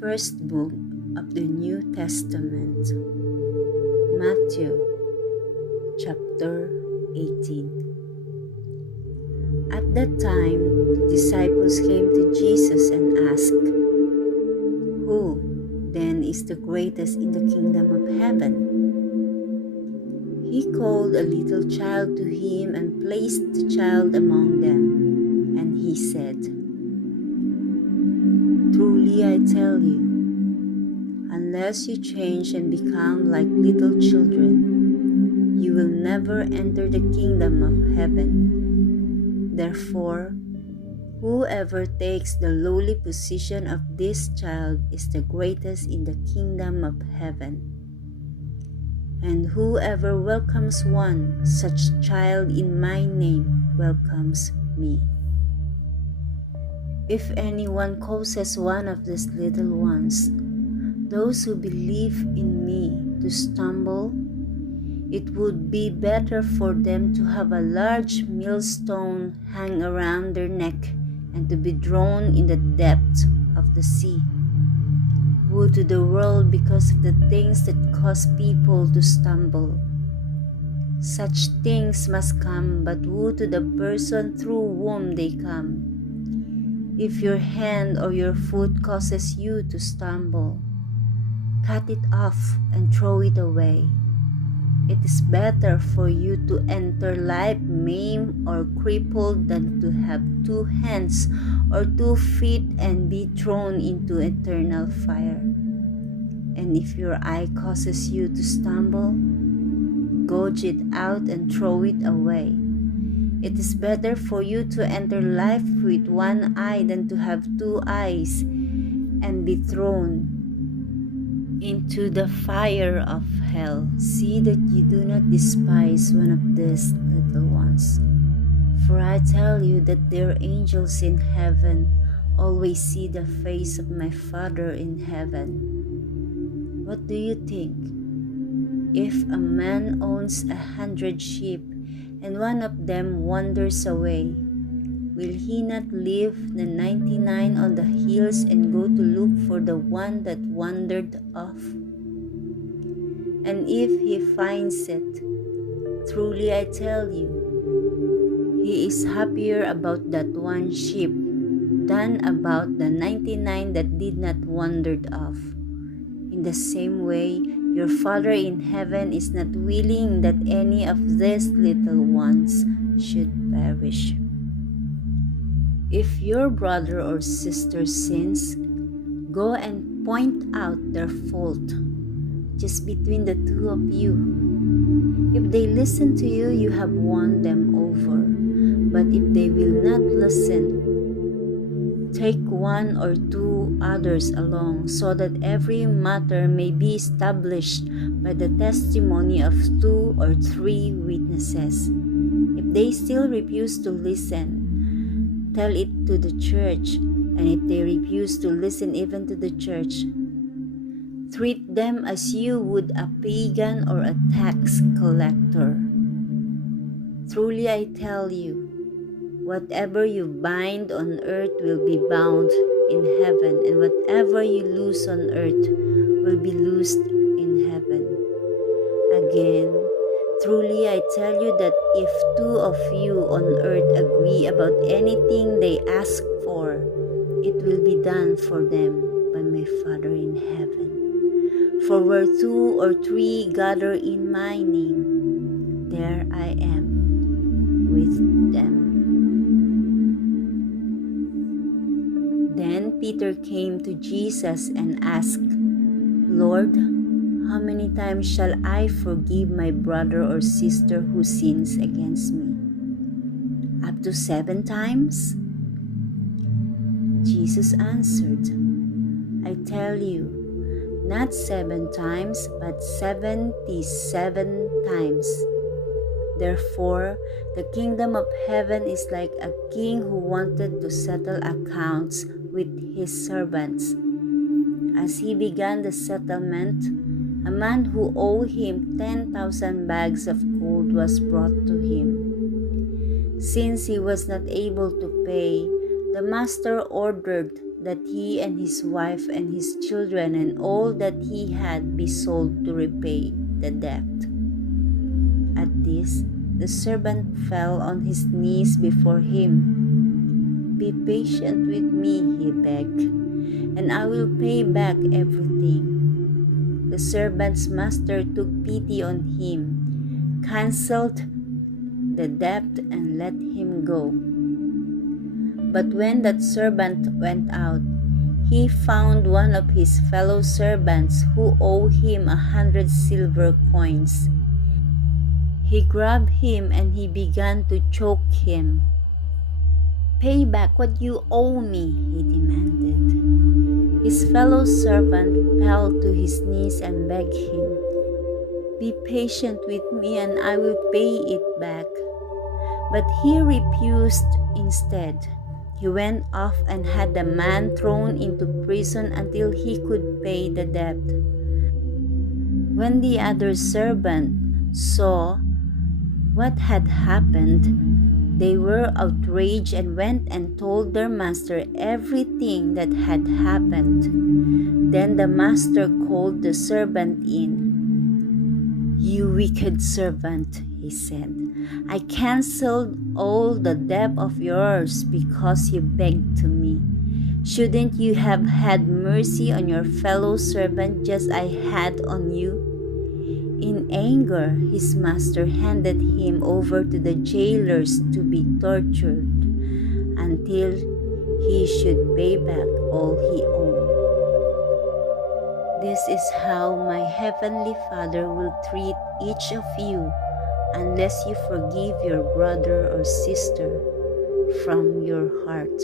First book of the New Testament, Matthew chapter 18. At that time, the disciples came to Jesus and asked, "Who then is the greatest in the kingdom of heaven?" He called a little child to him and placed the child among them, and he said, "Truly I tell you, unless you change and become like little children, you will never enter the kingdom of heaven. Therefore, whoever takes the lowly position of this child is the greatest in the kingdom of heaven. And whoever welcomes one such child in my name welcomes me. If anyone causes one of these little ones, those who believe in me, to stumble, it would be better for them to have a large millstone hang around their neck and to be thrown in the depths of the sea. Woe to the world because of the things that cause people to stumble. Such things must come, but woe to the person through whom they come. If your hand or your foot causes you to stumble, cut it off and throw it away. It is better for you to enter life maimed or crippled than to have 2 hands or 2 feet and be thrown into eternal fire. And if your eye causes you to stumble, gouge it out and throw it away. It is better for you to enter life with 1 eye than to have 2 eyes and be thrown into the fire of hell. See that you do not despise one of these little ones. For I tell you that their angels in heaven always see the face of my Father in heaven. What do you think? If a man owns 100 sheep and one of them wanders away, will he not leave the 99 on the hills and go to look for the one that wandered off? And if he finds it, truly I tell you, he is happier about that one sheep than about the 99 that did not wander off. In the same way, your Father in heaven is not willing that any of these little ones should perish. If your brother or sister sins, go and point out their fault just between the 2 of you. If they listen to you, you have won them over. But if they will not listen, take 1 or 2 others along, so that every matter may be established by the testimony of 2 or 3 witnesses. If they still refuse to listen, tell it to the church, and if they refuse to listen even to the church, treat them as you would a pagan or a tax collector. Truly I tell you, whatever you bind on earth will be bound in heaven, and whatever you loose on earth will be loosed in heaven. Again, truly I tell you that if 2 of you on earth agree about anything they ask for, it will be done for them by my Father in heaven. For where 2 or 3 gather in my name, there I am with them." Then Peter came to Jesus and asked, "Lord, how many times shall I forgive my brother or sister who sins against me? Up to 7 times?" Jesus answered, "I tell you, not 7 times, but 77 times. Therefore, the kingdom of heaven is like a king who wanted to settle accounts with his servants. As he began the settlement, a man who owed him 10,000 bags of gold was brought to him. Since he was not able to pay, the master ordered that he and his wife and his children and all that he had be sold to repay the debt. At this, the servant fell on his knees before him. "Be patient with me," he begged, "and I will pay back everything." The servant's master took pity on him, canceled the debt, and let him go. But when that servant went out, he found one of his fellow servants who owed him 100 silver coins. He grabbed him and he began to choke him. "Pay back what you owe me," he demanded. His fellow servant fell to his knees and begged him, "Be patient with me and I will pay it back." But he refused instead. He went off and had the man thrown into prison until he could pay the debt. When the other servant saw what had happened, they were outraged and went and told their master everything that had happened. Then the master called the servant in. "You wicked servant," he said, "I canceled all the debt of yours because you begged to me. Shouldn't you have had mercy on your fellow servant just as I had on you?" In anger, his master handed him over to the jailers to be tortured until he should pay back all he owed. This is how my heavenly Father will treat each of you unless you forgive your brother or sister from your heart.